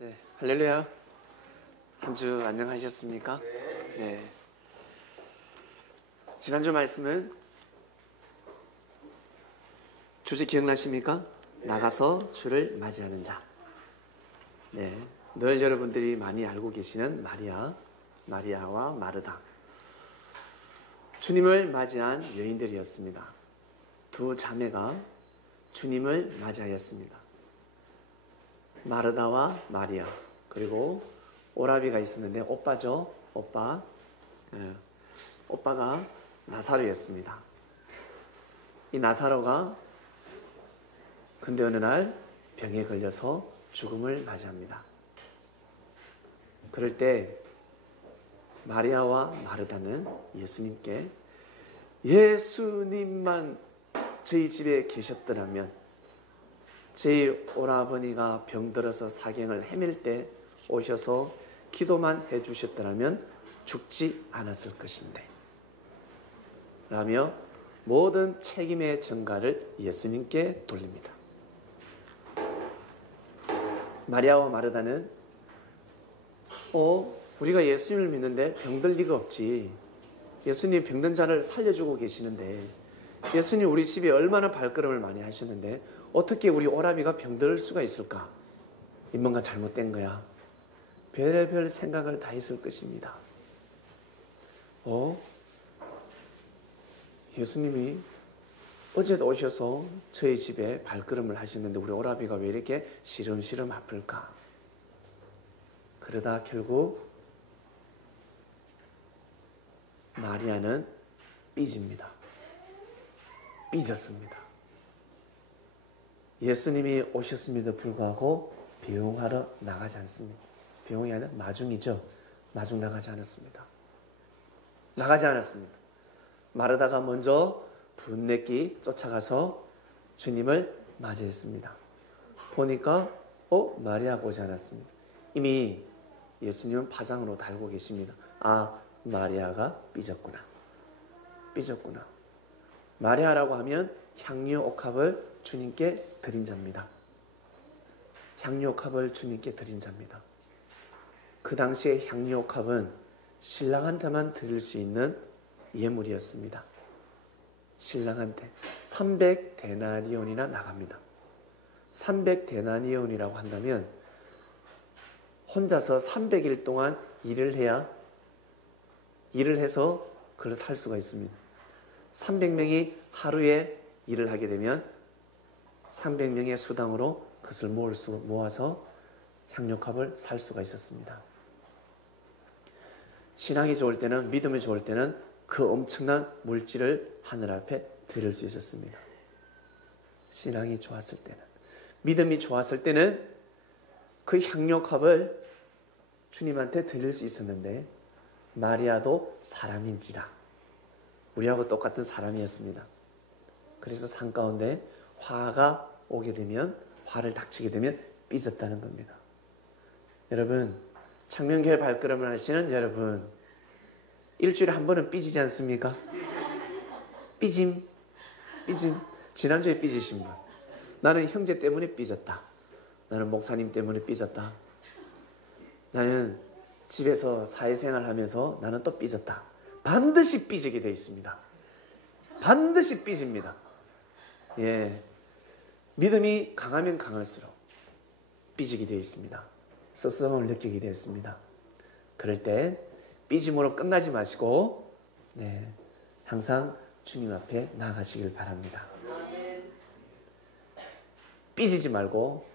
네, 할렐루야. 한 주 안녕하셨습니까? 네. 지난주 말씀은 주제 기억나십니까? 나가서 주를 맞이하는 자. 네, 늘 여러분들이 많이 알고 계시는 마리아와 마르다. 주님을 맞이한 여인들이었습니다. 두 자매가 주님을 맞이하였습니다. 마르다와 마리아, 그리고 오라비가 있었는데 오빠죠. 오빠가 나사로였습니다. 이 나사로가 근데 어느 날 병에 걸려서 죽음을 맞이합니다. 그럴 때 마리아와 마르다는 예수님께 예수님만 저희 집에 계셨더라면, 저희 오라버니가 병들어서 사경을 헤맬 때 오셔서 기도만 해주셨더라면 죽지 않았을 것인데 라며 모든 책임의 전가를 예수님께 돌립니다. 마리아와 마르다는 우리가 예수님을 믿는데 병들 리가 없지. 예수님 병든 자를 살려주고 계시는데, 예수님 우리 집에 얼마나 발걸음을 많이 하셨는데 어떻게 우리 오라비가 병들 수가 있을까? 이 뭔가 잘못된 거야. 별의별 생각을 다 했을 것입니다. 예수님이 어제도 오셔서 저희 집에 발걸음을 하셨는데 우리 오라비가 왜 이렇게 시름시름 아플까? 그러다 결국 마리아는 삐졌습니다. 예수님이 오셨음에도 불구하고 비용하러 나가지 않습니다. 비용이 아니라 마중이죠. 마중 나가지 않았습니다. 마르다가 먼저 분내기 쫓아가서 주님을 맞이했습니다. 보니까 마리아가 오지 않았습니다. 이미 예수님은 파장으로 달고 계십니다. 마리아가 삐졌구나. 마리아라고 하면 향유 옥합을 주님께 드린 자입니다. 그 당시에 향유 옥합은 신랑한테만 드릴 수 있는 예물이었습니다. 신랑한테 300데나리온이나 나갑니다. 300데나리온이라고 한다면 혼자서 300일 동안 일을 해서 그걸 살 수가 있습니다. 300명이 하루에 일을 하게 되면 300명의 수당으로 그것을 모아서 향유컵을 살 수가 있었습니다. 신앙이 좋을 때는, 믿음이 좋을 때는 그 엄청난 물질을 하늘 앞에 드릴 수 있었습니다. 신앙이 좋았을 때는, 믿음이 좋았을 때는 그 향유컵을 주님한테 드릴 수 있었는데, 마리아도 사람인지라 우리하고 똑같은 사람이었습니다. 그래서 산 가운데 화를 닥치게 되면 삐졌다는 겁니다. 여러분, 창명교회 발걸음을 하시는 여러분, 일주일에 한 번은 삐지지 않습니까? 삐짐. 지난주에 삐지신 분, 나는 형제 때문에 삐졌다. 나는 목사님 때문에 삐졌다. 나는 집에서 사회생활 하면서 나는 또 삐졌다. 반드시 삐지게 되어 있습니다. 반드시 삐집니다. 믿음이 강하면 강할수록 삐지게 되어 있습니다. 섭섭함을 느끼게 되었습니다. 그럴 때 삐짐으로 끝나지 마시고 항상 주님 앞에 나아가시길 바랍니다. 삐지지 말고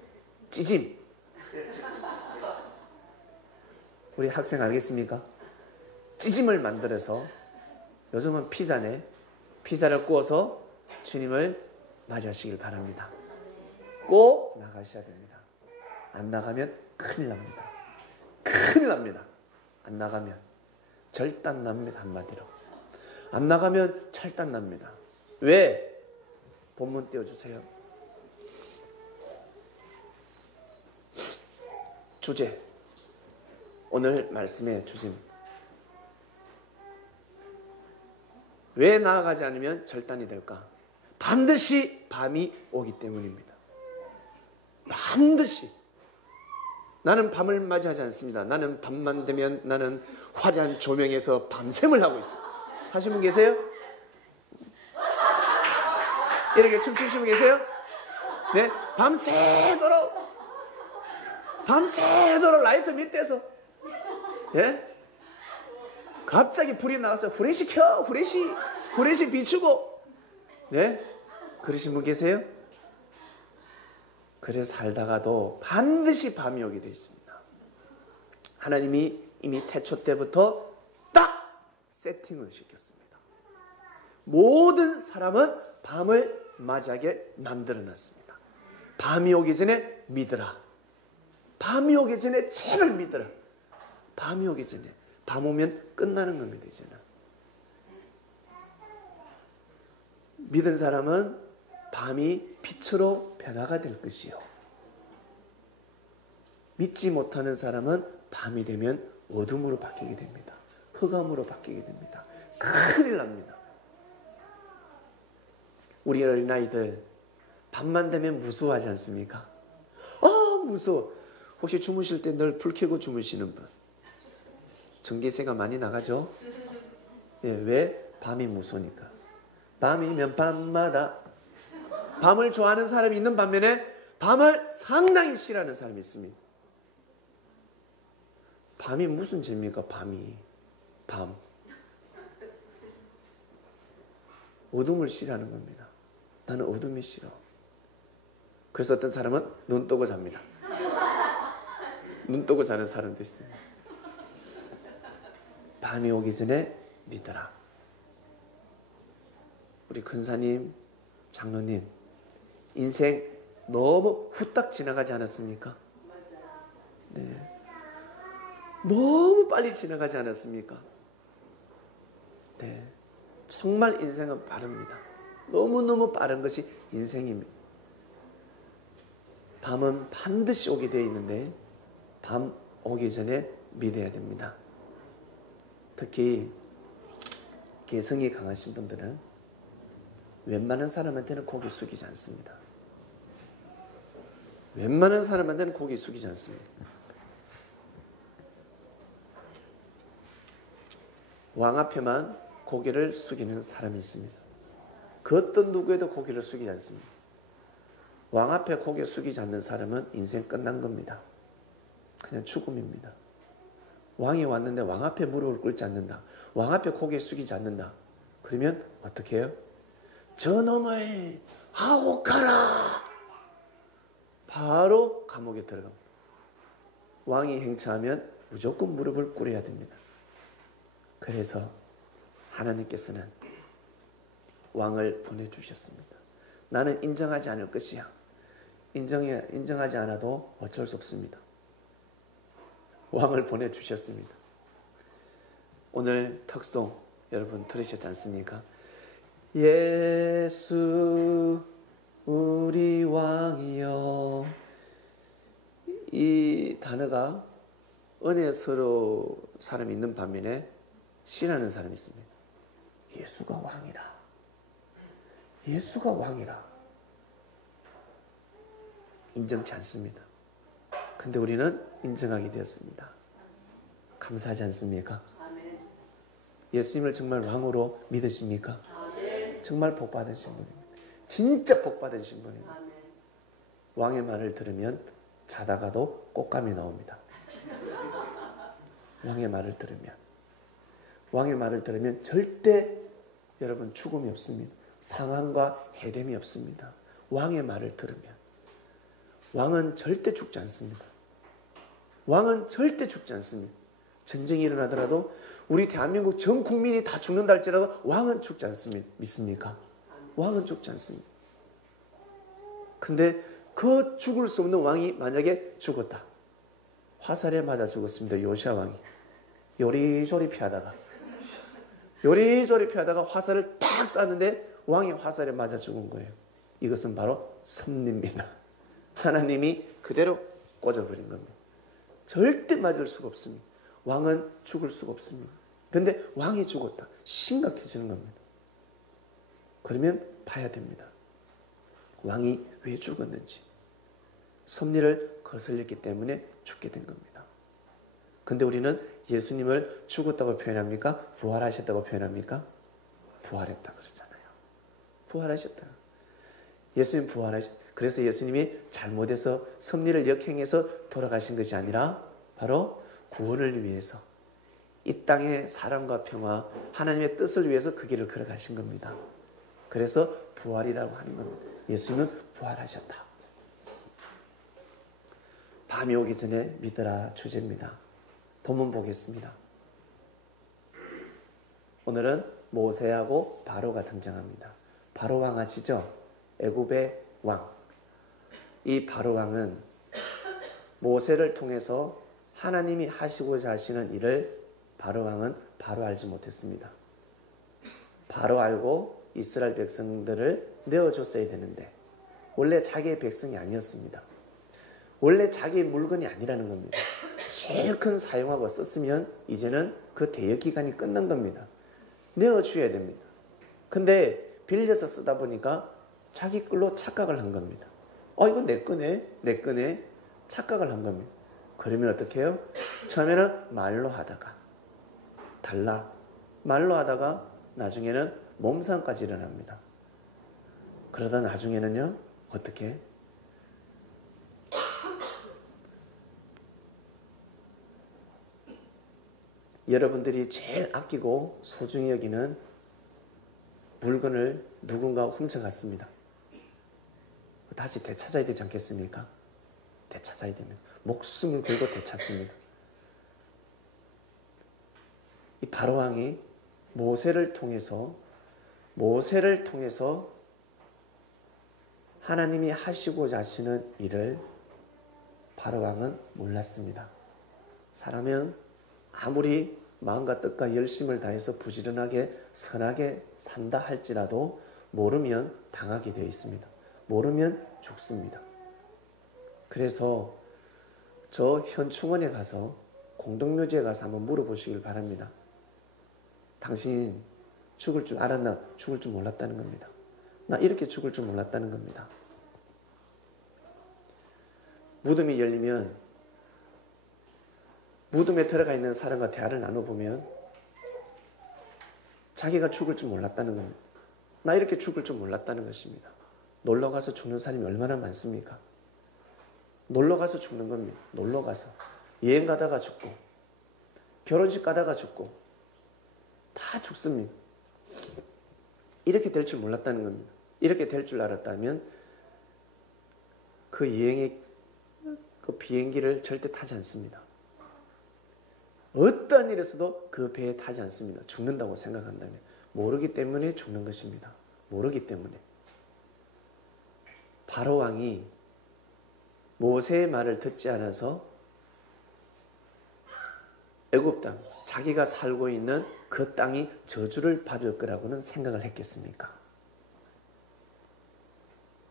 찌짐. 우리 학생 알겠습니까? 찌짐을 만들어서, 요즘은 피자를 구워서 주님을 맞이하시길 바랍니다. 꼭 나가셔야 됩니다. 안 나가면 큰일 납니다. 안 나가면 절단 납니다. 한마디로 안 나가면 절단 납니다. 왜? 본문 띄워주세요. 주제, 오늘 말씀의 주제입니다. 왜 나아가지 않으면 절단이 될까? 반드시 밤이 오기 때문입니다. 반드시. 나는 밤을 맞이하지 않습니다. 나는 밤만 되면 나는 화려한 조명에서 밤샘을 하고 있습니다. 하신 분 계세요? 이렇게 춤추시는 분 계세요? 네? 밤새도록 라이트 밑에서, 예? 갑자기 불이 나가서 후레쉬 켜! 후레쉬 비추고, 네? 그러신 분 계세요? 그래 살다가도 반드시 밤이 오게 되어 있습니다. 하나님이 이미 태초 때부터 딱 세팅을 시켰습니다. 모든 사람은 밤을 맞이하게 만들어놨습니다. 밤이 오기 전에 믿으라. 밤이 오기 전에 제발 믿으라. 밤이 오기 전에. 밤 오면 끝나는 겁니다. 이제는. 믿은 사람은 밤이 빛으로 변화가 될 것이요. 믿지 못하는 사람은 밤이 되면 어둠으로 바뀌게 됩니다. 흑암으로 바뀌게 됩니다. 큰일 납니다. 우리 어린아이들 밤만 되면 무서워하지 않습니까? 무서워. 혹시 주무실 때 늘 불 켜고 주무시는 분? 전기세가 많이 나가죠? 예, 왜? 밤이 무서우니까. 밤이면 밤마다. 밤을 좋아하는 사람이 있는 반면에 밤을 상당히 싫어하는 사람이 있습니다. 밤이 무슨 죄입니까? 밤. 어둠을 싫어하는 겁니다. 나는 어둠이 싫어. 그래서 어떤 사람은 눈 뜨고 잡니다. 눈 뜨고 자는 사람도 있습니다. 밤이 오기 전에 믿어라. 우리 근사님, 장로님, 인생 너무 후딱 지나가지 않았습니까? 네. 너무 빨리 지나가지 않았습니까? 네. 정말 인생은 빠릅니다. 너무너무 빠른 것이 인생입니다. 밤은 반드시 오게 되어 있는데 밤 오기 전에 믿어야 됩니다. 특히 개성이 강하신 분들은 웬만한 사람한테는 고개 숙이지 않습니다. 웬만한 사람한테는 고개 숙이지 않습니다. 왕 앞에만 고개를 숙이는 사람이 있습니다. 그 어떤 누구에도 고개를 숙이지 않습니다. 왕 앞에 고개 숙이지 않는 사람은 인생 끝난 겁니다. 그냥 죽음입니다. 왕이 왔는데 왕 앞에 무릎을 꿇지 않는다. 왕 앞에 고개 숙이지 않는다. 그러면 어떻게 해요? 저놈을 하옥하라. 바로 감옥에 들어갑니다. 왕이 행차하면 무조건 무릎을 꿇어야 됩니다. 그래서 하나님께서는 왕을 보내주셨습니다. 나는 인정하지 않을 것이야. 인정하지 않아도 어쩔 수 없습니다. 왕을 보내주셨습니다. 오늘 특송 여러분 들으셨지 않습니까? 예수 우리 왕이여. 이 단어가 은혜스러운 사람이 있는 반면에 싫어하는 사람이 있습니다. 예수가 왕이라. 예수가 왕이라. 인정치 않습니다. 근데 우리는 인정하게 되었습니다. 감사하지 않습니까? 예수님을 정말 왕으로 믿으십니까? 정말 복 받으신 분입니다. 진짜 복 받으신 분입니다. 왕의 말을 들으면 자다가도 꽃감이 나옵니다. 왕의 말을 들으면 절대 여러분 죽음이 없습니다. 상함과 해됨이 없습니다. 왕의 말을 들으면. 왕은 절대 죽지 않습니다. 왕은 절대 죽지 않습니다. 전쟁이 일어나더라도 우리 대한민국 전 국민이 다 죽는다 할지라도 왕은 죽지 않습니다. 믿습니까? 왕은 죽지 않습니다. 근데 그 죽을 수 없는 왕이 만약에 죽었다. 화살에 맞아 죽었습니다. 요시야 왕이. 요리조리 피하다가 화살을 딱 쐈는데 왕이 화살에 맞아 죽은 거예요. 이것은 바로 섭리입니다. 하나님이 그대로 꽂아버린 겁니다. 절대 맞을 수가 없습니다. 왕은 죽을 수가 없습니다. 그런데 왕이 죽었다. 심각해지는 겁니다. 그러면 봐야 됩니다. 왕이 왜 죽었는지. 섭리를 거슬렸기 때문에 죽게 된 겁니다. 근데 우리는 예수님을 죽었다고 표현합니까? 부활하셨다고 표현합니까? 부활했다 그러잖아요. 부활하셨다. 예수님 그래서 예수님이 잘못해서 섭리를 역행해서 돌아가신 것이 아니라 바로 구원을 위해서 이 땅의 사랑과 평화, 하나님의 뜻을 위해서 그 길을 걸어가신 겁니다. 그래서 부활이라고 하는 겁니다. 예수님은 부활하셨다. 밤이 오기 전에 믿으라 주제입니다. 본문 보겠습니다. 오늘은 모세하고 바로가 등장합니다. 바로 왕 아시죠? 애굽의 왕. 이 바로 왕은 모세를 통해서 하나님이 하시고자 하시는 일을 바로 왕은 바로 알지 못했습니다. 바로 알고 이스라엘 백성들을 내어줬어야 되는데 원래 자기의 백성이 아니었습니다. 원래 자기의 물건이 아니라는 겁니다. 제일 큰 사용하고 썼으면 이제는 그 대여 기간이 끝난 겁니다. 내어줘야 됩니다. 근데 빌려서 쓰다 보니까 자기 걸로 착각을 한 겁니다. 이거 내 거네, 내 거네. 착각을 한 겁니다. 그러면 어떻게 해요? 처음에는 말로 하다가 달라. 말로 하다가 나중에는 몸상까지 일어납니다. 그러다 나중에는요, 어떻게? 여러분들이 제일 아끼고 소중히 여기는 물건을 누군가 훔쳐갔습니다. 다시 되찾아야 되지 않겠습니까? 되찾아야 됩니다. 목숨을 걸고 되찾습니다. 이 바로왕이 모세를 통해서 하나님이 하시고자 하시는 일을 바로왕은 몰랐습니다. 사람은 아무리 마음과 뜻과 열심을 다해서 부지런하게 선하게 산다 할지라도 모르면 당하게 되어 있습니다. 모르면 죽습니다. 그래서 저 현충원에 가서 공동묘지에 가서 한번 물어보시길 바랍니다. 당신 죽을 줄 알았나? 죽을 줄 몰랐다는 겁니다. 나 이렇게 죽을 줄 몰랐다는 겁니다. 무덤이 열리면 무덤에 들어가 있는 사람과 대화를 나눠보면 자기가 죽을 줄 몰랐다는 겁니다. 나 이렇게 죽을 줄 몰랐다는 것입니다. 놀러가서 죽는 사람이 얼마나 많습니까? 놀러가서 죽는 겁니다. 놀러가서 여행 가다가 죽고 결혼식 가다가 죽고 다 죽습니다. 이렇게 될 줄 몰랐다는 겁니다. 이렇게 될 줄 알았다면 그 여행의 그 비행기를 절대 타지 않습니다. 어떠한 일에서도 그 배에 타지 않습니다. 죽는다고 생각한다면. 모르기 때문에 죽는 것입니다. 모르기 때문에. 바로 왕이 모세의 말을 듣지 않아서 애굽 땅, 자기가 살고 있는 그 땅이 저주를 받을 거라고는 생각을 했겠습니까?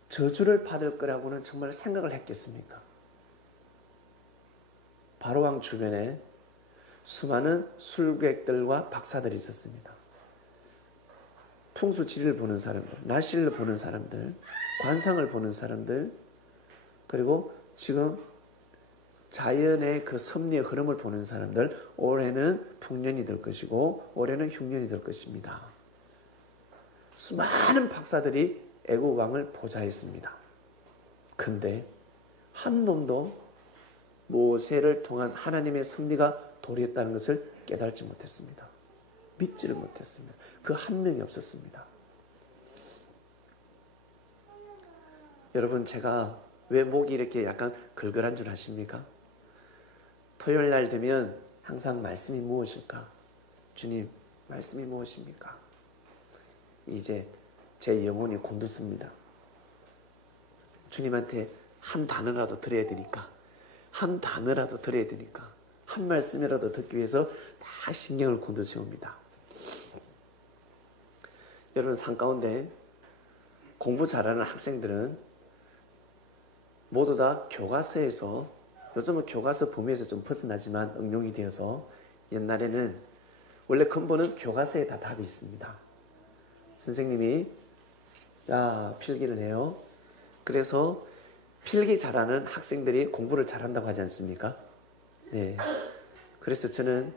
저주를 받을 거라고는 정말 생각을 했겠습니까? 바로 왕 주변에 수많은 술객들과 박사들이 있었습니다. 풍수지리를 보는 사람들, 날씨를 보는 사람들, 관상을 보는 사람들, 그리고 지금 자연의 그 섭리의 흐름을 보는 사람들, 올해는 풍년이 될 것이고 올해는 흉년이 될 것입니다. 수많은 박사들이 애굽 왕을 보좌했습니다. 근데 한 놈도 모세를 통한 하나님의 섭리가 도리했다는 것을 깨달지 못했습니다. 믿지를 못했습니다. 그 한 명이 없었습니다. 여러분, 제가 왜 목이 이렇게 약간 걸걸한 줄 아십니까? 토요일 날 되면 항상 말씀이 무엇일까? 주님, 말씀이 무엇입니까? 이제 제 영혼이 곤두섭니다. 주님한테 한 단어라도 드려야 되니까, 한 단어라도 드려야 되니까, 한 말씀이라도 듣기 위해서 다 신경을 곤두세웁니다. 여러분, 산 가운데 공부 잘하는 학생들은 모두 다 교과서에서, 요즘은 교과서 범위에서 좀 벗어나지만 응용이 되어서, 옛날에는 원래 근본은 교과서에 다 답이 있습니다. 선생님이 필기를 해요. 그래서 필기 잘하는 학생들이 공부를 잘한다고 하지 않습니까? 네. 그래서 저는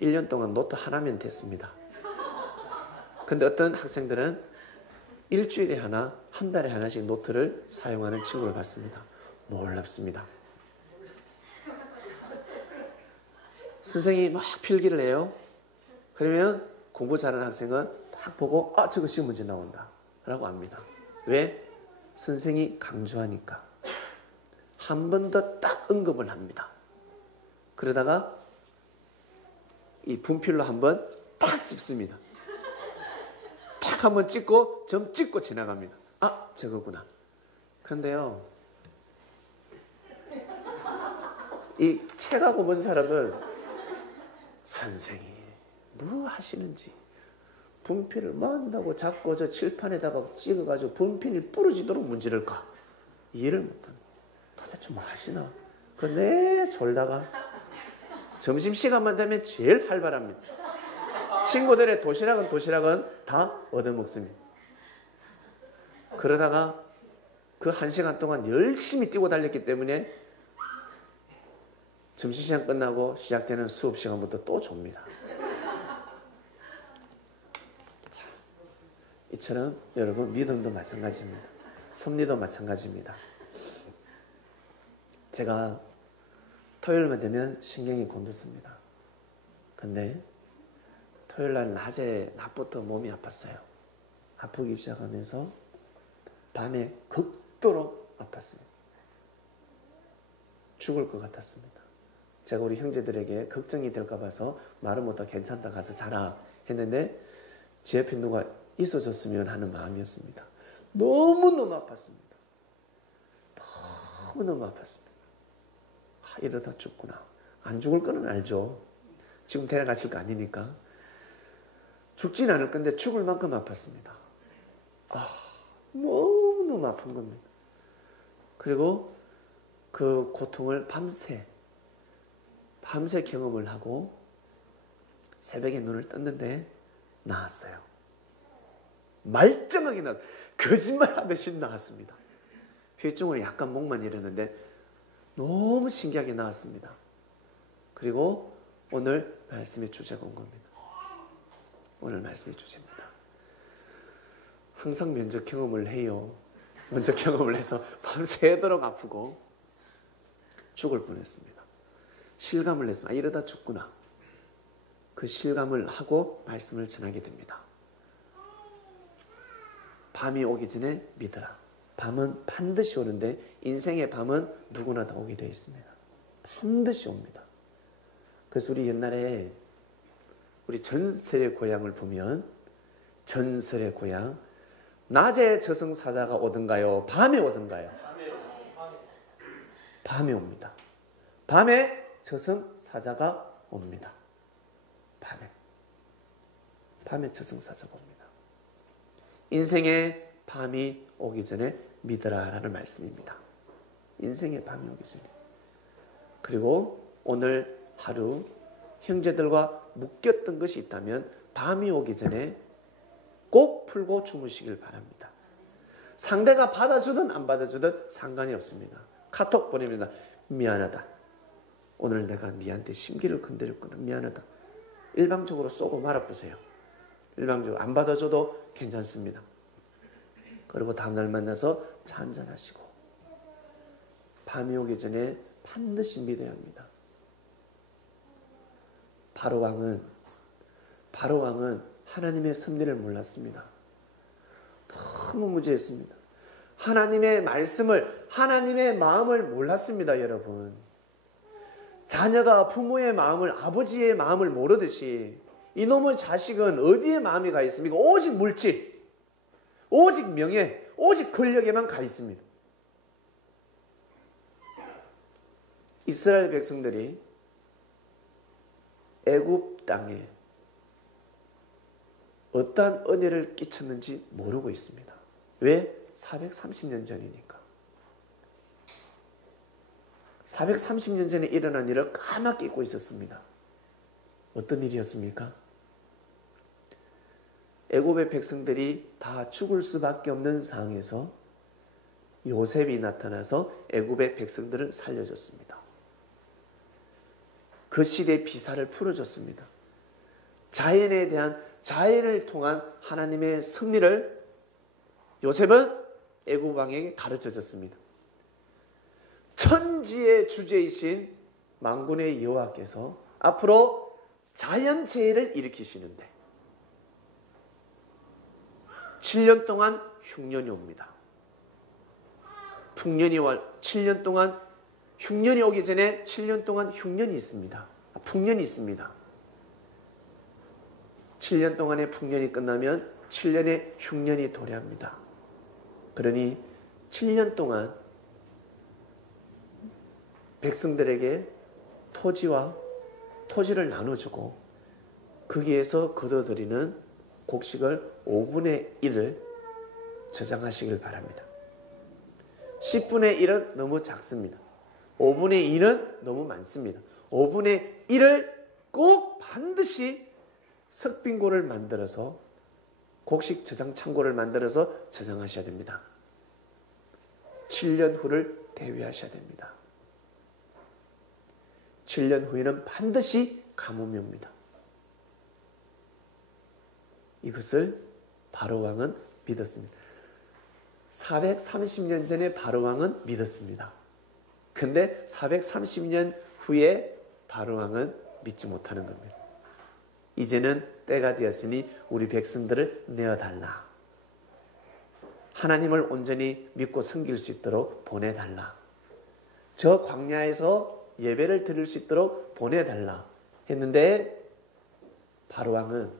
1년 동안 노트 하나면 됐습니다. 근데 어떤 학생들은 일주일에 하나, 한 달에 하나씩 노트를 사용하는 친구를 봤습니다. 놀랍습니다. 선생님이 막 필기를 해요. 그러면 공부 잘하는 학생은 딱 보고 저거 시험 문제 나온다 라고 합니다. 왜? 선생이 강조하니까. 한 번 더 딱 언급을 합니다. 그러다가 이 분필로 한번 탁 찝습니다. 탁 한번 찍고 점 찍고 지나갑니다. 저거구나. 그런데요, 이 책하고 본 사람은 선생이 뭐 하시는지 분필을 만다고 자꾸 저 칠판에다가 찍어가지고 분필이 부러지도록 문제를 까 이해를 못합니다. 도대체 뭐 하시나? 네 졸다가 점심시간만 되면 제일 활발합니다. 친구들의 도시락은 다 얻어먹습니다. 그러다가 그 1시간 동안 열심히 뛰고 달렸기 때문에 점심시간 끝나고 시작되는 수업시간부터 또 좁니다. 자, 이처럼 여러분 믿음도 마찬가지입니다. 섭리도 마찬가지입니다. 제가 토요일만 되면 신경이 곤두섭니다. 근데 토요일날 낮부터 몸이 아팠어요. 아프기 시작하면서 밤에 극도로 아팠습니다. 죽을 것 같았습니다. 제가 우리 형제들에게 걱정이 될까 봐서 말을 못하고 괜찮다 가서 자라 했는데 제 옆에 누가 있어줬으면 하는 마음이었습니다. 너무너무 아팠습니다. 너무너무 아팠습니다. 이러다 죽구나. 안 죽을 거는 알죠. 지금 데려가실 거 아니니까. 죽진 않을 건데 죽을 만큼 아팠습니다. 너무너무 아픈 겁니다. 그리고 그 고통을 밤새 경험을 하고 새벽에 눈을 떴는데 나았어요. 말짱하게 거짓말 하듯이 나았습니다. 회중은 약간 목만 이랬는데 너무 신기하게 나왔습니다. 그리고 오늘 말씀의 주제가 온 겁니다. 오늘 말씀의 주제입니다. 항상 면접 경험을 해요. 면접 경험을 해서 밤새도록 아프고 죽을 뻔했습니다. 실감을 했습니다. 이러다 죽구나. 그 실감을 하고 말씀을 전하게 됩니다. 밤이 오기 전에 믿으라. 밤은 반드시 오는데 인생의 밤은 누구나 다 오게 되어 있습니다. 반드시 옵니다. 그래서 우리 옛날에 우리 전설의 고향을 보면 전설의 고향 낮에 저승사자가 오든가요? 밤에 오든가요? 밤에 옵니다. 밤에 저승사자가 옵니다. 밤에 저승사자가 옵니다. 인생의 밤이 오기 전에 믿으라 라는 말씀입니다. 인생의 밤이 오기 전에. 그리고 오늘 하루 형제들과 묶였던 것이 있다면 밤이 오기 전에 꼭 풀고 주무시길 바랍니다. 상대가 받아주든 안 받아주든 상관이 없습니다. 카톡 보냅니다. 미안하다. 오늘 내가 니한테 심기를 건드렸구나. 미안하다. 일방적으로 쏘고 말아보세요. 일방적으로 안 받아줘도 괜찮습니다. 그리고 다음날 만나서 차 한잔 하시고 밤이 오기 전에 반드시 믿어야 합니다. 바로왕은 하나님의 섭리를 몰랐습니다. 너무 무지했습니다. 하나님의 말씀을, 하나님의 마음을 몰랐습니다, 여러분. 자녀가 부모의 마음을, 아버지의 마음을 모르듯이 이놈의 자식은 어디에 마음이 가 있습니까? 오직 물질, 오직 명예, 오직 권력에만 가 있습니다. 이스라엘 백성들이 애굽 땅에 어떠한 은혜를 끼쳤는지 모르고 있습니다. 왜? 430년 전이니까. 430년 전에 일어난 일을 까맣게 잊고 있었습니다. 어떤 일이었습니까? 애굽의 백성들이 다 죽을 수밖에 없는 상황에서 요셉이 나타나서 애굽의 백성들을 살려줬습니다. 그 시대의 비사를 풀어줬습니다. 자연에 대한 자연을 통한 하나님의 섭리를 요셉은 애굽 왕에게 가르쳐줬습니다. 천지의 주제이신 만군의 여호와께서 앞으로 자연재해를 일으키시는데 7년 동안 흉년이 옵니다. 풍년이 7년 동안 흉년이 오기 전에 7년 동안 흉년이 있습니다. 풍년이 있습니다. 7년 동안의 풍년이 끝나면 7년의 흉년이 도래합니다. 그러니 7년 동안 백성들에게 토지를 나눠주고 거기에서 거둬들이는 곡식을 5분의 1을 저장하시길 바랍니다. 10분의 1은 너무 작습니다. 5분의 1은 너무 많습니다. 5분의 1을 꼭 반드시 석빙고를 만들어서 곡식 저장 창고를 만들어서 저장하셔야 됩니다. 7년 후를 대비하셔야 됩니다. 7년 후에는 반드시 가뭄이 옵니다. 이것을 바로왕은 믿었습니다. 430년 전에 바로왕은 믿었습니다. 근데 430년 후에 바로왕은 믿지 못하는 겁니다. 이제는 때가 되었으니 우리 백성들을 내어달라. 하나님을 온전히 믿고 섬길 수 있도록 보내달라. 저 광야에서 예배를 드릴 수 있도록 보내달라 했는데 바로왕은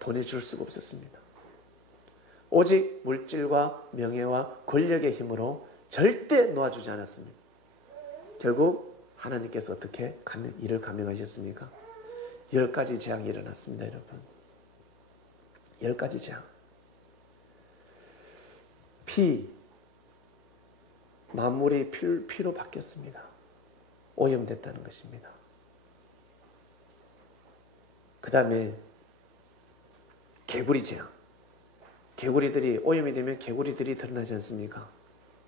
보내줄 수가 없었습니다. 오직 물질과 명예와 권력의 힘으로 절대 놓아주지 않았습니다. 결국 하나님께서 어떻게 이를 감행하셨습니까? 10가지 재앙이 일어났습니다. 여러분, 10가지 재앙. 만물이 피로 바뀌었습니다. 오염됐다는 것입니다. 그 다음에 개구리 재앙. 개구리들이 오염이 되면 개구리들이 드러나지 않습니까?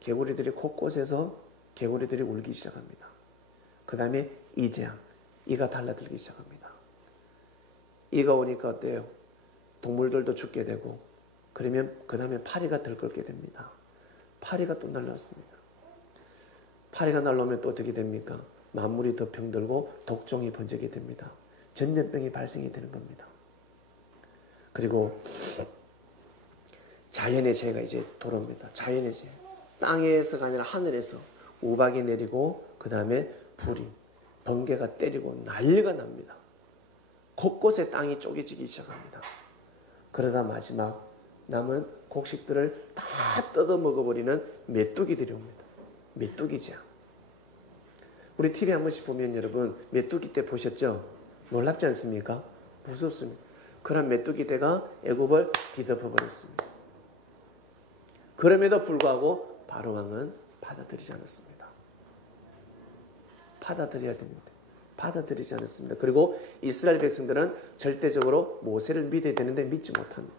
개구리들이 곳곳에서 개구리들이 울기 시작합니다. 그 다음에 이 재앙. 이가 달라들기 시작합니다. 이가 오니까 어때요? 동물들도 죽게 되고 그러면 그 다음에 파리가 들끓게 됩니다. 파리가 또 날라왔습니다. 파리가 날라오면 또 어떻게 됩니까? 만물이 더 병들고 독종이 번지게 됩니다. 전염병이 발생이 되는 겁니다. 그리고 자연의 재해가 이제 돌아옵니다. 자연의 재해. 땅에서가 아니라 하늘에서 우박이 내리고 그 다음에 불이 번개가 때리고 난리가 납니다. 곳곳에 땅이 쪼개지기 시작합니다. 그러다 마지막 남은 곡식들을 다 뜯어 먹어버리는 메뚜기들이 옵니다. 메뚜기 재앙. 우리 TV 한 번씩 보면 여러분 메뚜기 떼 보셨죠? 놀랍지 않습니까? 무섭습니다. 그런 메뚜기 떼가 애굽을 뒤덮어 버렸습니다. 그럼에도 불구하고 바로왕은 받아들이지 않았습니다. 받아들여야 됩니다. 받아들이지 않았습니다. 그리고 이스라엘 백성들은 절대적으로 모세를 믿어야 되는데 믿지 못합니다.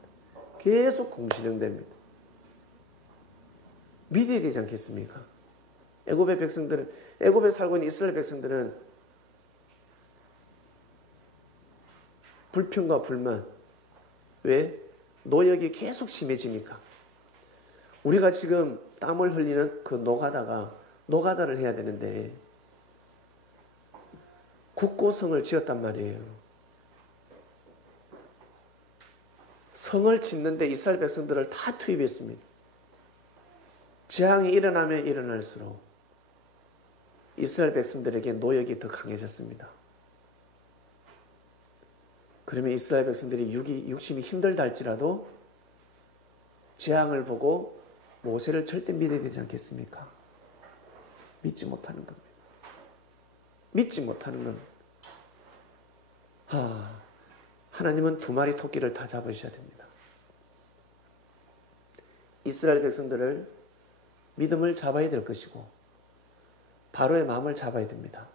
계속 공신형됩니다. 믿어야 되지 않겠습니까? 애굽의 백성들은, 애굽에 살고 있는 이스라엘 백성들은 불평과 불만. 왜? 노역이 계속 심해지니까. 우리가 지금 땀을 흘리는 그 노가다를 해야 되는데 국고성을 지었단 말이에요. 성을 짓는데 이스라엘 백성들을 다 투입했습니다. 재앙이 일어나면 일어날수록 이스라엘 백성들에게 노역이 더 강해졌습니다. 그러면 이스라엘 백성들이 육신이 힘들다 할지라도 재앙을 보고 모세를 절대 믿어야 되지 않겠습니까? 믿지 못하는 겁니다. 믿지 못하는 겁니다. 하나님은 2마리 토끼를 다 잡으셔야 됩니다. 이스라엘 백성들을 믿음을 잡아야 될 것이고 바로의 마음을 잡아야 됩니다.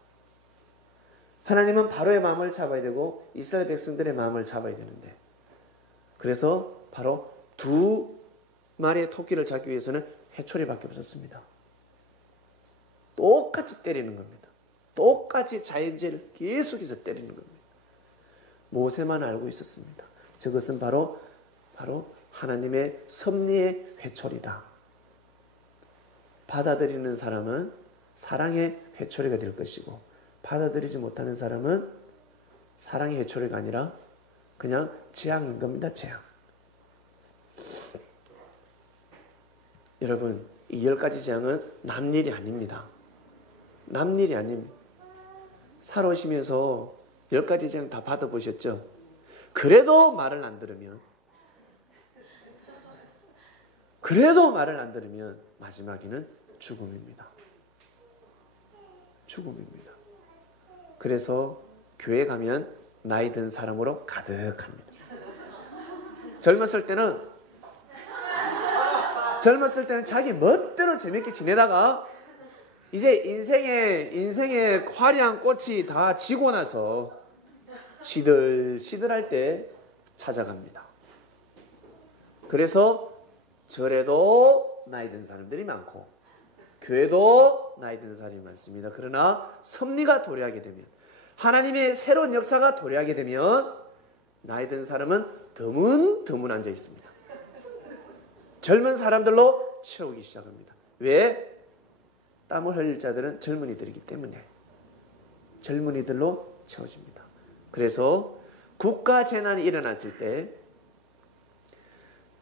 하나님은 바로의 마음을 잡아야 되고 이스라엘 백성들의 마음을 잡아야 되는데 그래서 바로 두 마리의 토끼를 잡기 위해서는 회초리밖에 없었습니다. 똑같이 때리는 겁니다. 똑같이 자연재해를 계속해서 때리는 겁니다. 모세만 알고 있었습니다. 저것은 바로 하나님의 섭리의 회초리다. 받아들이는 사람은 사랑의 회초리가 될 것이고, 받아들이지 못하는 사람은 사랑의 회초리가 아니라 그냥 재앙인 겁니다. 재앙. 여러분, 이 10가지 재앙은 남일이 아닙니다. 남일이 아닙니다. 살아오시면서 10가지 재앙 다 받아보셨죠? 그래도 말을 안 들으면 마지막에는 죽음입니다. 죽음입니다. 그래서 교회 가면 나이 든 사람으로 가득합니다. 젊었을 때는 자기 멋대로 재밌게 지내다가 이제 인생의 화려한 꽃이 다 지고 나서 시들시들할 때 찾아갑니다. 그래서 절에도 나이 든 사람들이 많고 교회도 나이 든 사람이 많습니다. 그러나 섭리가 도래하게 되면, 하나님의 새로운 역사가 도래하게 되면 나이 든 사람은 드문 앉아 있습니다. 젊은 사람들로 채우기 시작합니다. 왜? 땀을 흘릴 자들은 젊은이들이기 때문에 젊은이들로 채워집니다. 그래서 국가 재난이 일어났을 때,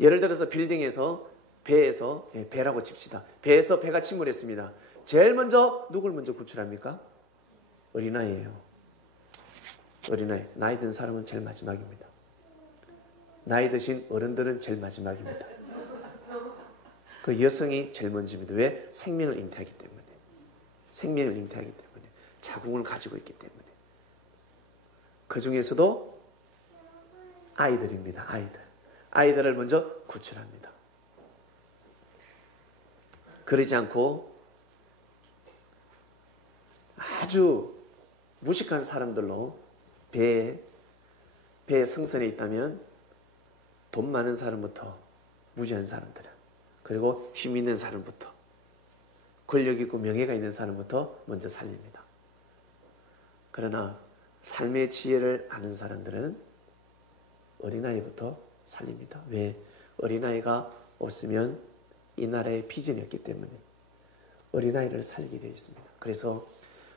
예를 들어서 빌딩에서 배라고 칩시다. 배에서 배가 침몰했습니다. 제일 먼저 누굴 먼저 구출합니까? 어린아이예요. 어린아이. 나이 든 사람은 제일 마지막입니다. 나이 드신 어른들은 제일 마지막입니다. 그 여성이 제일 먼저입니다. 왜? 생명을 잉태하기 때문에. 생명을 잉태하기 때문에. 자궁을 가지고 있기 때문에. 그 중에서도 아이들입니다. 아이들을 먼저 구출합니다. 그러지 않고 아주 무식한 사람들로 배에 성선에 있다면 돈 많은 사람부터 무지한 사람들은, 그리고 힘 있는 사람부터, 권력 있고 명예가 있는 사람부터 먼저 살립니다. 그러나 삶의 지혜를 아는 사람들은 어린아이부터 살립니다. 왜? 어린아이가 없으면 이 나라의 비전이 없기 때문에 어린아이를 살리게 되어 있습니다. 그래서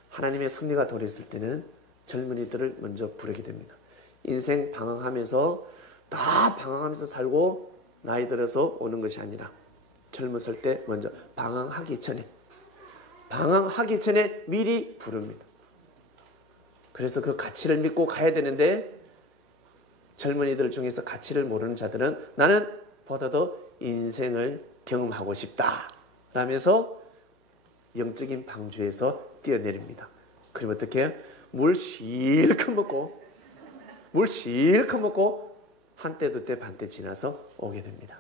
하나님의 섭리가 도래했을 때는 젊은이들을 먼저 부르게 됩니다. 인생 방황하면서 다 방황하면서 살고 나이 들어서 오는 것이 아니라 젊었을 때 먼저 방황하기 전에 미리 부릅니다. 그래서 그 가치를 믿고 가야 되는데, 젊은이들 중에서 가치를 모르는 자들은 나는 보다 더 인생을 경험하고 싶다 라면서 영적인 방주에서 뛰어내립니다. 그러면 어떻게 해요? 물 실컷 먹고 한때 두때 반때 지나서 오게 됩니다.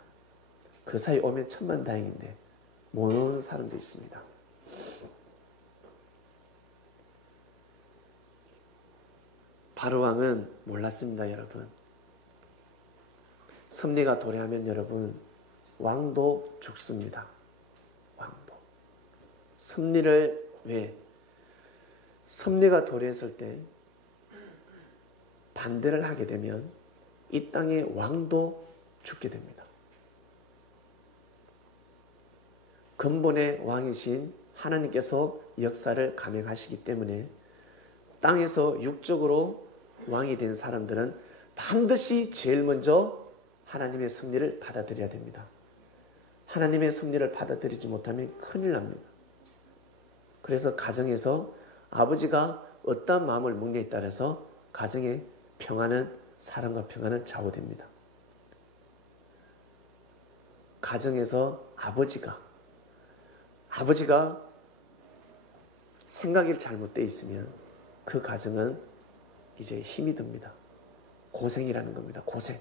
그 사이 오면 천만다행인데 못 오는 사람도 있습니다. 바로왕은 몰랐습니다. 여러분, 섭리가 도래하면 여러분 왕도 죽습니다. 왕도. 섭리가 도래했을 때 반대를 하게 되면 이 땅의 왕도 죽게 됩니다. 근본의 왕이신 하나님께서 역사를 감행하시기 때문에 땅에서 육적으로 왕이 된 사람들은 반드시 제일 먼저 하나님의 섭리를 받아들여야 됩니다. 하나님의 섭리를 받아들이지 못하면 큰일 납니다. 그래서 가정에서 아버지가 어떤 마음을 먹냐에 따라서 가정의 평화는, 사랑과 평화는 좌우됩니다. 가정에서 아버지가 생각이 잘못되어 있으면 그 가정은 이제 힘이 듭니다. 고생이라는 겁니다. 고생.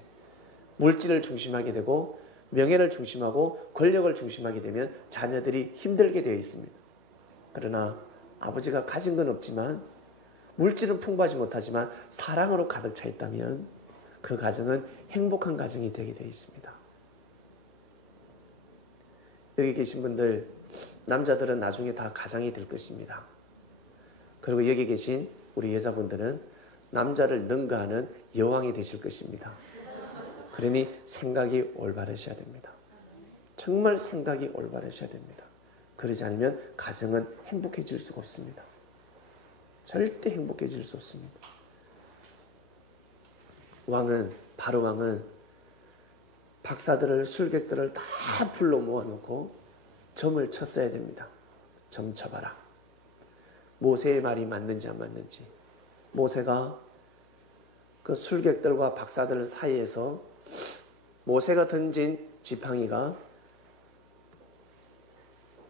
물질을 중심하게 되고 명예를 중심하고 권력을 중심하게 되면 자녀들이 힘들게 되어 있습니다. 그러나 아버지가 가진 건 없지만, 물질은 풍부하지 못하지만 사랑으로 가득 차 있다면 그 가정은 행복한 가정이 되게 되어 있습니다. 여기 계신 분들 남자들은 나중에 다 가장이 될 것입니다. 그리고 여기 계신 우리 여자분들은 남자를 능가하는 여왕이 되실 것입니다. 그러니 생각이 올바르셔야 됩니다. 정말 생각이 올바르셔야 됩니다. 그러지 않으면 가정은 행복해질 수가 없습니다. 절대 행복해질 수 없습니다. 바로 왕은 박사들을, 술객들을 다 불러 모아놓고 점을 쳤어야 됩니다. 점 쳐봐라. 모세의 말이 맞는지 안 맞는지. 모세가 그 술객들과 박사들 사이에서 모세가 던진 지팡이가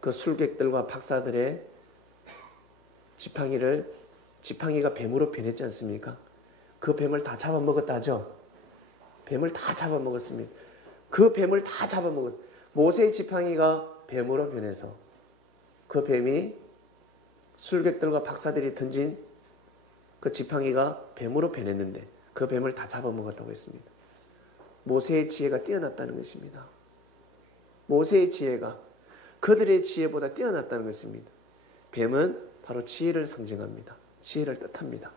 그 술객들과 박사들의 지팡이가 뱀으로 변했지 않습니까? 그 뱀을 다 잡아먹었다 하죠. 뱀을 다 잡아먹었습니다. 그 뱀을 다 잡아먹었습니다. 모세의 지팡이가 뱀으로 변해서 그 뱀이 술객들과 박사들이 던진 그 지팡이가 뱀으로 변했는데 그 뱀을 다 잡아먹었다고 했습니다. 모세의 지혜가 뛰어났다는 것입니다. 모세의 지혜가 그들의 지혜보다 뛰어났다는 것입니다. 뱀은 바로 지혜를 상징합니다. 지혜를 뜻합니다.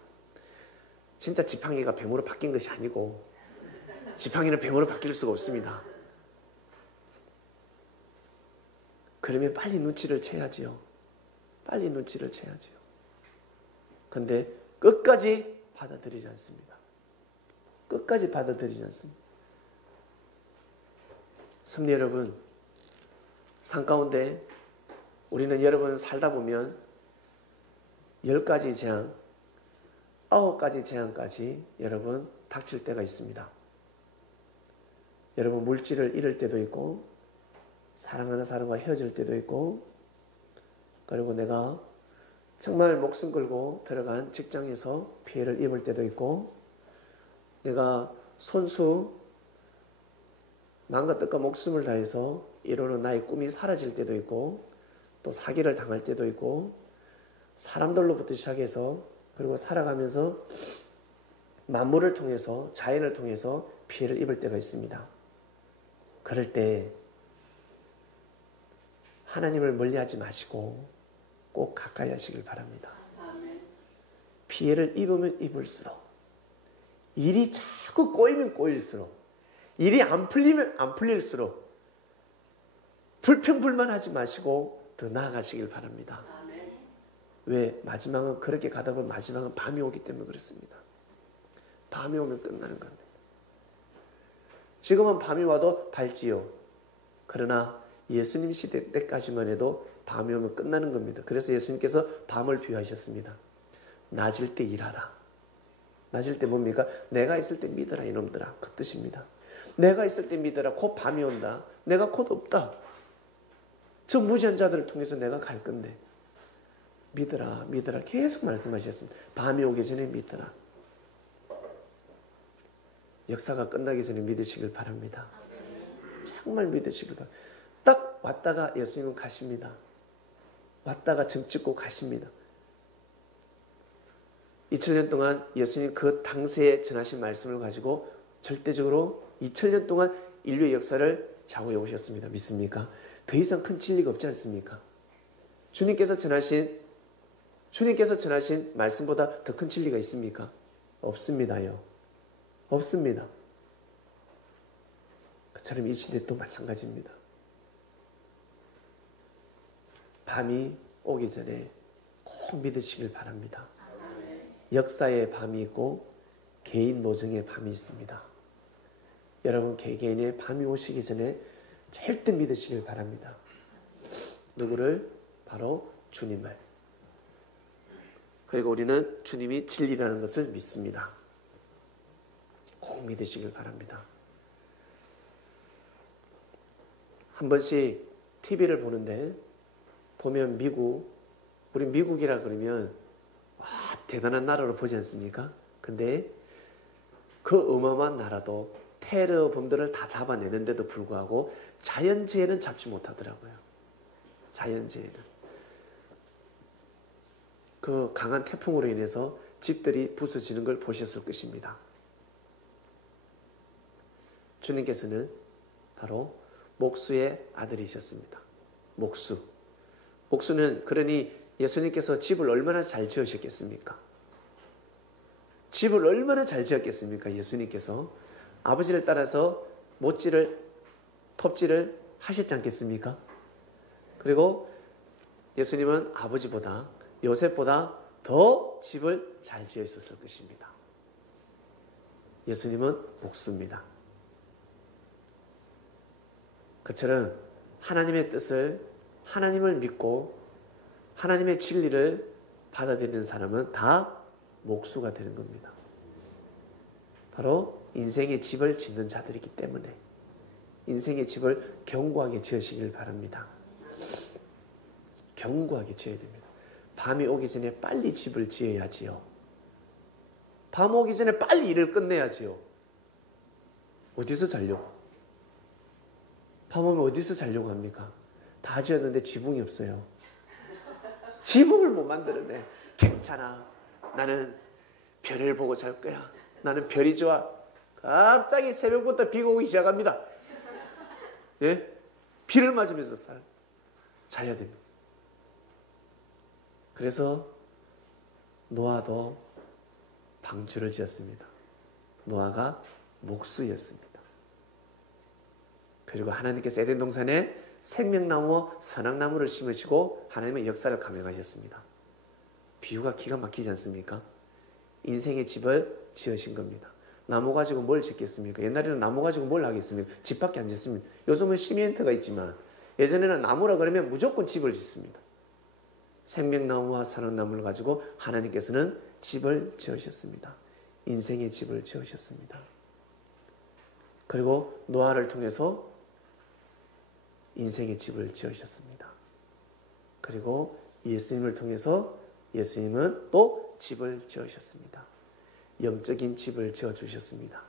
진짜 지팡이가 뱀으로 바뀐 것이 아니고 지팡이는 뱀으로 바뀔 수가 없습니다. 그러면 빨리 눈치를 채야지요. 빨리 눈치를 채야지요. 그런데 끝까지 받아들이지 않습니다. 끝까지 받아들이지 않습니다. 섭리 여러분, 삶 가운데 우리는 여러분 살다 보면 10가지 재앙, 9가지 재앙까지 여러분 닥칠 때가 있습니다. 여러분 물질을 잃을 때도 있고 사랑하는 사람과 헤어질 때도 있고 그리고 내가 정말 목숨 걸고 들어간 직장에서 피해를 입을 때도 있고 내가 손수 마음과 뜻과 목숨을 다해서 이루는 나의 꿈이 사라질 때도 있고 또 사기를 당할 때도 있고 사람들로부터 시작해서 그리고 살아가면서 만물을 통해서 자연을 통해서 피해를 입을 때가 있습니다. 그럴 때 하나님을 멀리하지 마시고 꼭 가까이 하시길 바랍니다. 피해를 입으면 입을수록 일이 자꾸 꼬이면 꼬일수록 일이 안 풀리면 안 풀릴수록 불평불만하지 마시고 더 나아가시길 바랍니다. 왜? 마지막은 그렇게 가다 보면 마지막은 밤이 오기 때문에 그렇습니다. 밤이 오면 끝나는 겁니다. 지금은 밤이 와도 밝지요. 그러나 예수님 시대 때까지만 해도 밤이 오면 끝나는 겁니다. 그래서 예수님께서 밤을 비유하셨습니다. 낮일 때 일하라. 낮일 때 뭡니까? 내가 있을 때 믿어라 이놈들아. 그 뜻입니다. 내가 있을 때 믿어라. 곧 밤이 온다. 내가 곧 없다. 저 무지한 자들을 통해서 내가 갈 건데 믿어라 믿어라 계속 말씀하셨습니다. 밤이 오기 전에 믿어라. 역사가 끝나기 전에 믿으시길 바랍니다. 정말 믿으시길 바랍니다. 딱 왔다가 예수님은 가십니다. 왔다가 정 찍고 가십니다. 2000년 동안 예수님 그 당시에 전하신 말씀을 가지고 절대적으로 2000년 동안 인류의 역사를 좌우해 오셨습니다. 믿습니까? 더 이상 큰 진리가 없지 않습니까? 주님께서 전하신 말씀보다 더 큰 진리가 있습니까? 없습니다요. 없습니다. 그처럼 이 시대도 마찬가지입니다. 밤이 오기 전에 꼭 믿으시길 바랍니다. 역사의 밤이 있고 개인 노정의 밤이 있습니다. 여러분 개개인의 밤이 오시기 전에 절대 믿으시길 바랍니다. 누구를? 바로 주님을. 그리고 우리는 주님이 진리라는 것을 믿습니다. 꼭 믿으시길 바랍니다. 한 번씩 TV를 보는데 보면 우리 미국이라 그러면 와, 대단한 나라로 보지 않습니까? 근데 그 어마어마한 나라도 테러 범들을 다 잡아내는데도 불구하고 자연재해는 잡지 못하더라고요. 자연재해는. 그 강한 태풍으로 인해서 집들이 부서지는 걸 보셨을 것입니다. 주님께서는 바로 목수의 아들이셨습니다. 목수. 목수는 그러니 예수님께서 집을 얼마나 잘 지으셨겠습니까? 집을 얼마나 잘 지었겠습니까? 예수님께서 아버지를 따라서 못질을 톱질을 하셨지 않겠습니까? 그리고 예수님은 아버지보다 요셉보다 더 집을 잘 지으셨을 것입니다. 예수님은 목수입니다. 그처럼 하나님의 뜻을, 하나님을 믿고 하나님의 진리를 받아들이는 사람은 다 목수가 되는 겁니다. 바로 인생의 집을 짓는 자들이기 때문에 인생의 집을 견고하게 지으시길 바랍니다. 견고하게 지어야 됩니다. 밤이 오기 전에 빨리 집을 지어야지요. 밤 오기 전에 빨리 일을 끝내야지요. 어디서 자려고? 밤 오면 어디서 자려고 합니까? 다 지었는데 지붕이 없어요. 지붕을 못 만들어내. 괜찮아. 나는 별을 보고 잘 거야. 나는 별이 좋아. 갑자기 새벽부터 비가 오기 시작합니다. 예? 비를 맞으면서 자야 됩니다. 그래서 노아도 방주를 지었습니다. 노아가 목수였습니다. 그리고 하나님께서 에덴 동산에 생명나무와 선악나무를 심으시고 하나님의 역사를 감행하셨습니다. 비유가 기가 막히지 않습니까? 인생의 집을 지으신 겁니다. 나무 가지고 뭘 짓겠습니까? 옛날에는 나무 가지고 뭘 하겠습니까? 집밖에 안 짓습니다. 요즘은 시멘트가 있지만 예전에는 나무라 그러면 무조건 집을 짓습니다. 생명나무와 선악나무를 가지고 하나님께서는 집을 지으셨습니다. 인생의 집을 지으셨습니다. 그리고 노아를 통해서 인생의 집을 지으셨습니다. 그리고 예수님을 통해서 예수님은 또 집을 지으셨습니다. 영적인 집을 지어주셨습니다.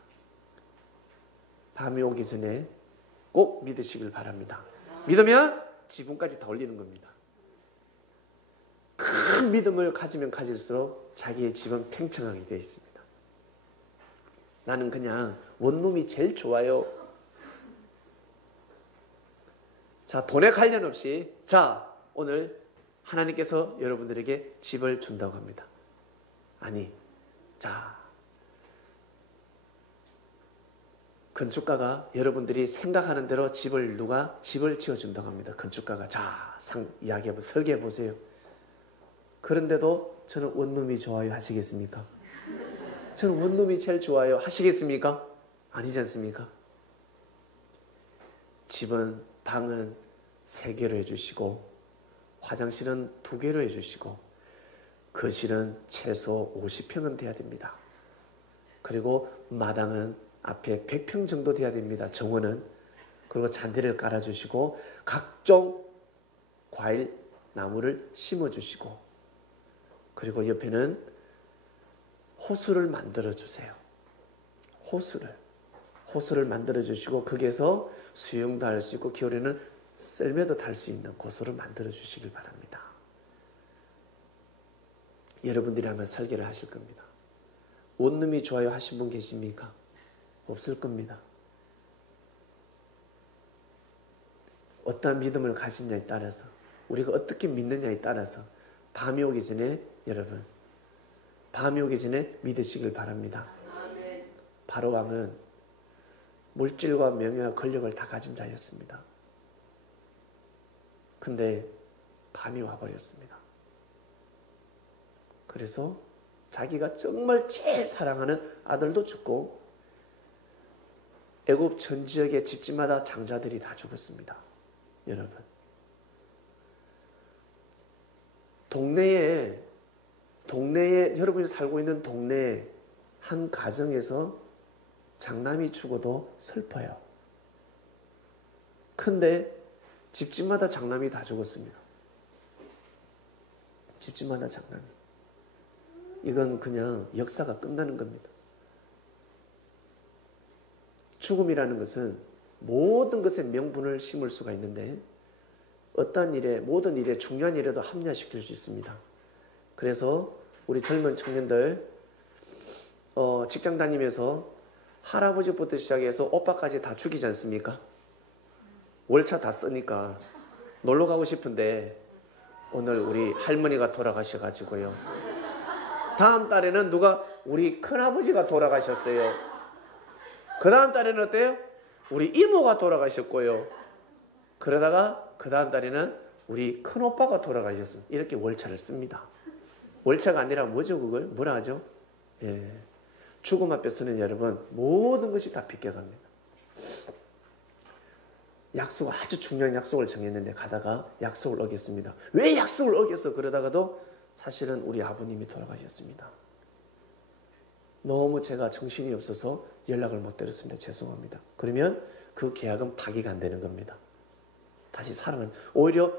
밤이 오기 전에 꼭 믿으시길 바랍니다. 믿으면 지붕까지 다 올리는 겁니다. 큰 믿음을 가지면 가질수록 자기의 집은 팽창하게 되어 있습니다. 나는 그냥 원룸이 제일 좋아요. 자, 돈에 관련 없이 자, 오늘 하나님께서 여러분들에게 집을 준다고 합니다. 아니, 자, 건축가가 여러분들이 생각하는 대로 누가 집을 지어준다고 합니다. 건축가가 자, 설계해 보세요. 그런데도 저는 원룸이 좋아요 하시겠습니까? 저는 원룸이 제일 좋아요 하시겠습니까? 아니지 않습니까? 집은, 방은 3개로 해주시고 화장실은 2개로 해주시고 거실은 최소 50평은 돼야 됩니다. 그리고 마당은 앞에 100평 정도 돼야 됩니다. 정원은. 그리고 잔디를 깔아주시고 각종 과일, 나무를 심어주시고 그리고 옆에는 호수를 만들어주세요. 호수를 만들어주시고 거기에서 수영도 할 수 있고 겨울에는 썰매도 탈 수 있는 곳으로 만들어주시길 바랍니다. 여러분들이 아마 설계를 하실 겁니다. 원룸이 좋아요 하신 분 계십니까? 없을 겁니다. 어떠한 믿음을 가지냐에 따라서 우리가 어떻게 믿느냐에 따라서 밤이 오기 전에 여러분 밤이 오기 전에 믿으시길 바랍니다. 바로 왕은 물질과 명예와 권력을 다 가진 자였습니다. 근데 밤이 와버렸습니다. 그래서 자기가 정말 제일 사랑하는 아들도 죽고 애굽 전 지역의 집집마다 장자들이 다 죽었습니다. 여러분, 동네에 여러분이 살고 있는 동네에 한 가정에서 장남이 죽어도 슬퍼요. 근데 집집마다 장남이 다 죽었습니다. 집집마다 장남이. 이건 그냥 역사가 끝나는 겁니다. 죽음이라는 것은 모든 것에 명분을 심을 수가 있는데 어떠한 일에, 모든 일에, 중요한 일에도 합리화시킬 수 있습니다. 그래서 우리 젊은 청년들 직장 다니면서 할아버지부터 시작해서 오빠까지 다 죽이지 않습니까? 월차 다 쓰니까 놀러 가고 싶은데 오늘 우리 할머니가 돌아가셔가지고요. 다음 달에는 누가 우리 큰아버지가 돌아가셨어요. 그 다음 달에는 어때요? 우리 이모가 돌아가셨고요. 그러다가 그 다음 달에는 우리 큰오빠가 돌아가셨습니다. 이렇게 월차를 씁니다. 월차가 아니라 뭐죠 그걸? 뭐라 하죠? 예. 죽음 앞에서는 여러분 모든 것이 다 비껴갑니다. 약속, 아주 중요한 약속을 정했는데 가다가 약속을 어겼습니다. 왜 약속을 어겼어? 그러다가도 사실은 우리 아버님이 돌아가셨습니다. 너무 제가 정신이 없어서 연락을 못 드렸습니다. 죄송합니다. 그러면 그 계약은 파기가 안 되는 겁니다. 다시 살아난, 오히려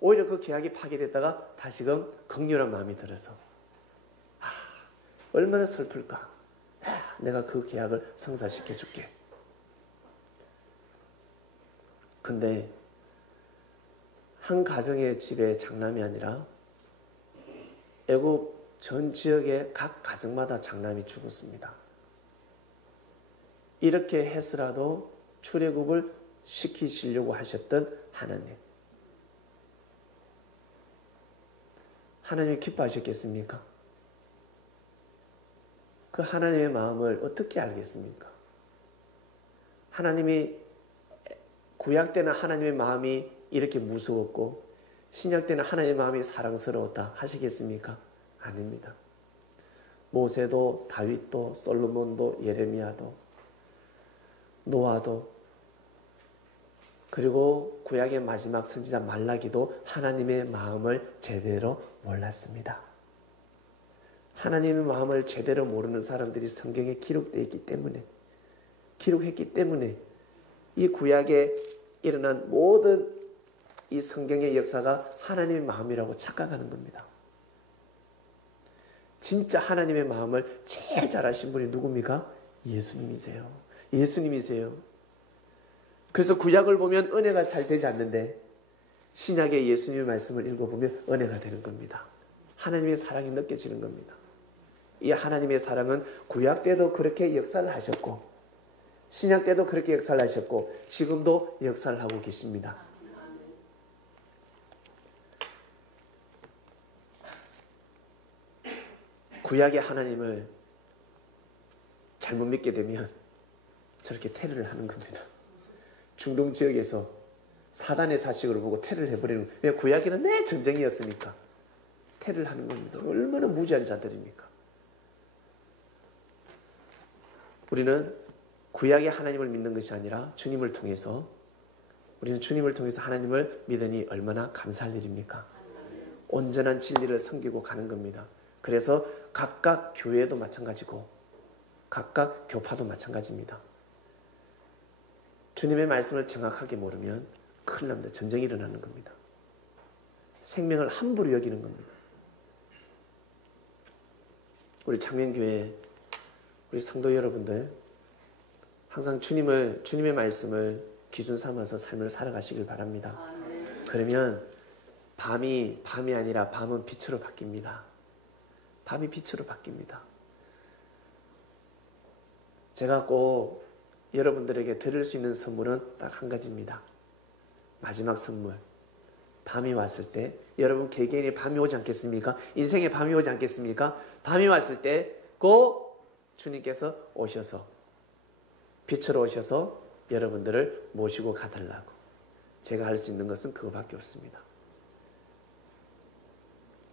그 계약이 파기됐다가 다시금 긍휼한 마음이 들어서 얼마나 슬플까. 내가 그 계약을 성사시켜 줄게. 근데 한 가정의 집에 장남이 아니라 애굽 전 지역의 각 가정마다 장남이 죽었습니다. 이렇게 해서라도 출애굽을 시키시려고 하셨던 하나님. 하나님이 기뻐하셨겠습니까? 그 하나님의 마음을 어떻게 알겠습니까? 하나님이 구약 때는 하나님의 마음이 이렇게 무서웠고 신약 때는 하나님의 마음이 사랑스러웠다 하시겠습니까? 아닙니다. 모세도 다윗도 솔로몬도 예레미야도 노아도 그리고 구약의 마지막 선지자 말라기도 하나님의 마음을 제대로 몰랐습니다. 하나님의 마음을 제대로 모르는 사람들이 성경에 기록되어 기록했기 때문에 이 구약에 일어난 모든 이 성경의 역사가 하나님의 마음이라고 착각하는 겁니다. 진짜 하나님의 마음을 제일 잘 아신 분이 누굽니까? 예수님이세요. 예수님이세요. 그래서 구약을 보면 은혜가 잘 되지 않는데 신약의 예수님의 말씀을 읽어보면 은혜가 되는 겁니다. 하나님의 사랑이 느껴지는 겁니다. 이 하나님의 사랑은 구약 때도 그렇게 역사를 하셨고 신약 때도 그렇게 역사를 하셨고 지금도 역사를 하고 계십니다. 구약의 하나님을 잘못 믿게 되면 저렇게 테러를 하는 겁니다. 중동 지역에서 사단의 자식으로 보고 테러를 해버리는 거예요. 왜? 구약에는 내 전쟁이었으니까 테러를 하는 겁니다. 얼마나 무지한 자들입니까? 우리는 구약의 하나님을 믿는 것이 아니라 주님을 통해서 우리는 주님을 통해서 하나님을 믿으니 얼마나 감사할 일입니까? 온전한 진리를 섬기고 가는 겁니다. 그래서 각각 교회도 마찬가지고 각각 교파도 마찬가지입니다. 주님의 말씀을 정확하게 모르면 큰일 납니다. 전쟁이 일어나는 겁니다. 생명을 함부로 여기는 겁니다. 우리 창명교회 우리 성도 여러분들 항상 주님의 말씀을 기준 삼아서 삶을 살아가시길 바랍니다. 그러면 밤이 아니라 밤은 빛으로 바뀝니다. 밤이 빛으로 바뀝니다. 제가 꼭 여러분들에게 드릴 수 있는 선물은 딱 한 가지입니다. 마지막 선물. 밤이 왔을 때 여러분 개개인이 밤이 오지 않겠습니까? 인생에 밤이 오지 않겠습니까? 밤이 왔을 때 꼭 주님께서 오셔서 빛으로 오셔서 여러분들을 모시고 가달라고. 제가 할 수 있는 것은 그거밖에 없습니다.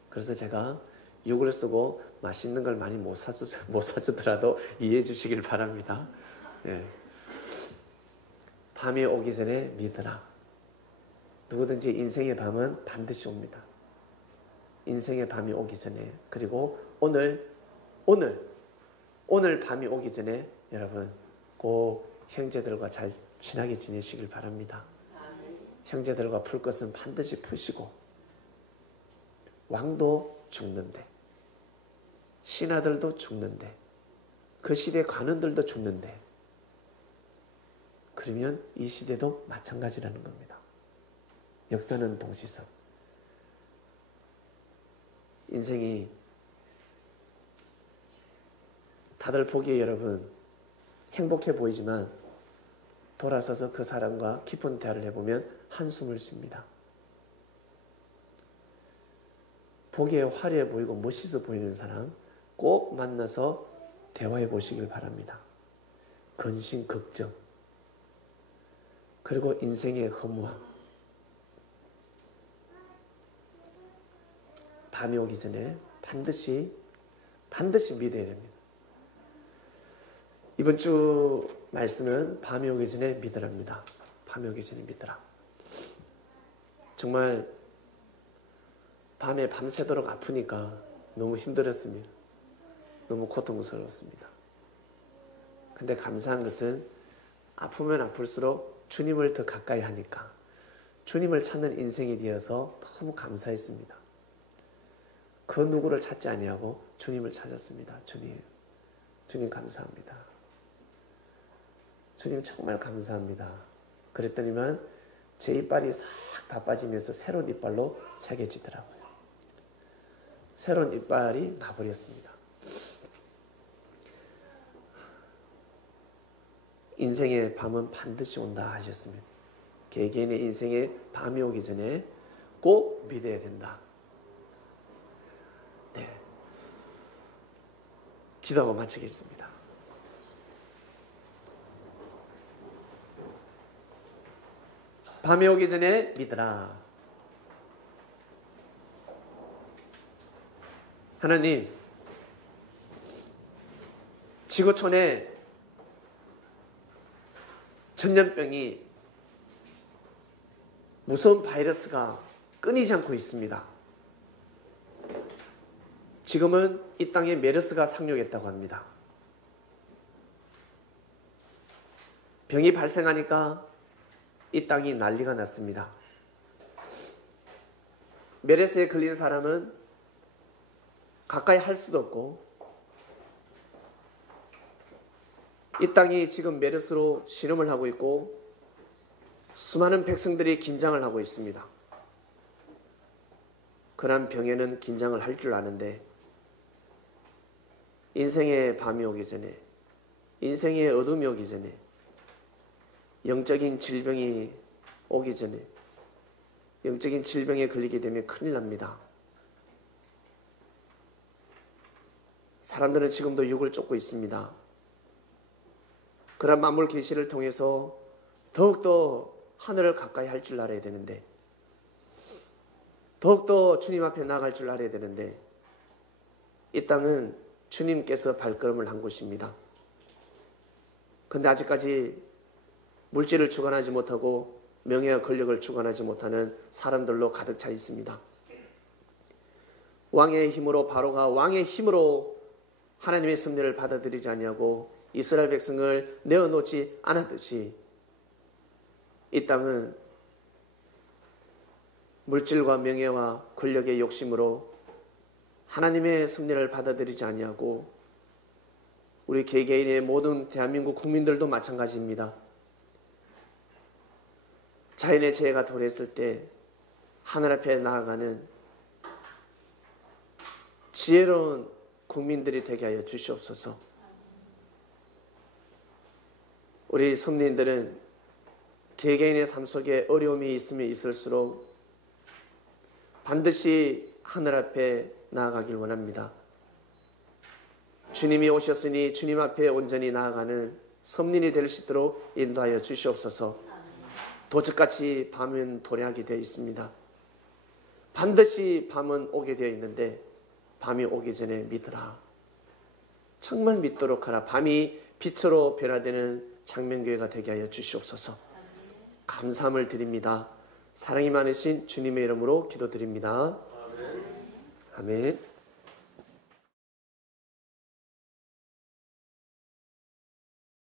그래서 제가 욕을 쓰고 맛있는 걸 많이 못 사주더라도 이해해 주시길 바랍니다. 예. 밤이 오기 전에 믿으라. 누구든지 인생의 밤은 반드시 옵니다. 인생의 밤이 오기 전에 그리고 오늘 밤이 오기 전에 여러분 꼭 형제들과 잘 친하게 지내시길 바랍니다. 형제들과 풀 것은 반드시 푸시고 왕도 죽는데 신하들도 죽는데 그 시대 관원들도 죽는데 그러면 이 시대도 마찬가지라는 겁니다. 역사는 동시선. 인생이 다들 보기에 여러분 행복해 보이지만 돌아서서 그 사람과 깊은 대화를 해보면 한숨을 쉽니다. 보기에 화려해 보이고 멋있어 보이는 사람 꼭 만나서 대화해 보시길 바랍니다. 근심, 걱정, 그리고 인생의 허무함, 밤이 오기 전에 반드시 믿어야 됩니다. 이번 주 말씀은 밤이 오기 전에 믿으랍니다. 밤이 오기 전에 믿으라. 정말 밤에 밤새도록 아프니까 너무 힘들었습니다. 너무 고통스러웠습니다. 근데 감사한 것은 아프면 아플수록 주님을 더 가까이 하니까 주님을 찾는 인생이 되어서 너무 감사했습니다. 그 누구를 찾지 아니하고 주님을 찾았습니다. 주님 감사합니다. 주님 정말 감사합니다. 그랬더니만 제 이빨이 싹 다 빠지면서 새로운 이빨로 새겨지더라고요. 새로운 이빨이 나버렸습니다. 인생의 밤은 반드시 온다 하셨습니다. 개개인의 인생에 밤이 오기 전에 꼭 믿어야 된다. 네, 기도하고 마치겠습니다. 밤이 오기 전에 믿으라. 하나님, 지구촌에 전염병이 무서운 바이러스가 끊이지 않고 있습니다. 지금은 이 땅에 메르스가 상륙했다고 합니다. 병이 발생하니까 이 땅이 난리가 났습니다. 메르스에 걸린 사람은 가까이 할 수도 없고 이 땅이 지금 메르스로 실험을 하고 있고 수많은 백성들이 긴장을 하고 있습니다. 그런 병에는 긴장을 할 줄 아는데 인생의 밤이 오기 전에, 인생의 어둠이 오기 전에, 영적인 질병이 오기 전에, 영적인 질병에 걸리게 되면 큰일 납니다. 사람들은 지금도 육을 쫓고 있습니다. 그런 만물 계시를 통해서 더욱더 하늘을 가까이 할 줄 알아야 되는데, 더욱더 주님 앞에 나아갈 줄 알아야 되는데, 이 땅은 주님께서 발걸음을 한 곳입니다. 그런데 아직까지 물질을 주관하지 못하고 명예와 권력을 주관하지 못하는 사람들로 가득 차 있습니다. 왕의 힘으로, 바로가 왕의 힘으로 하나님의 섭리를 받아들이지 아니하고 이스라엘 백성을 내어놓지 않았듯이 이 땅은 물질과 명예와 권력의 욕심으로 하나님의 섭리를 받아들이지 아니하고 우리 개개인의 모든 대한민국 국민들도 마찬가지입니다. 자연의 재해가 도래했을 때 하늘 앞에 나아가는 지혜로운 국민들이 되게 하여 주시옵소서. 우리 성도님들은 개개인의 삶 속에 어려움이 있으면 있을수록 반드시 하늘 앞에 나아가길 원합니다. 주님이 오셨으니 주님 앞에 온전히 나아가는 성린이 될 수 있도록 인도하여 주시옵소서. 도적같이 밤은 도래하게 되어 있습니다. 반드시 밤은 오게 되어 있는데 밤이 오기 전에 믿으라. 정말 믿도록 하라. 밤이 빛으로 변화되는 장명교회가 되게 하여 주시옵소서. 감사함을 드립니다. 사랑이 많으신 주님의 이름으로 기도드립니다. 아멘.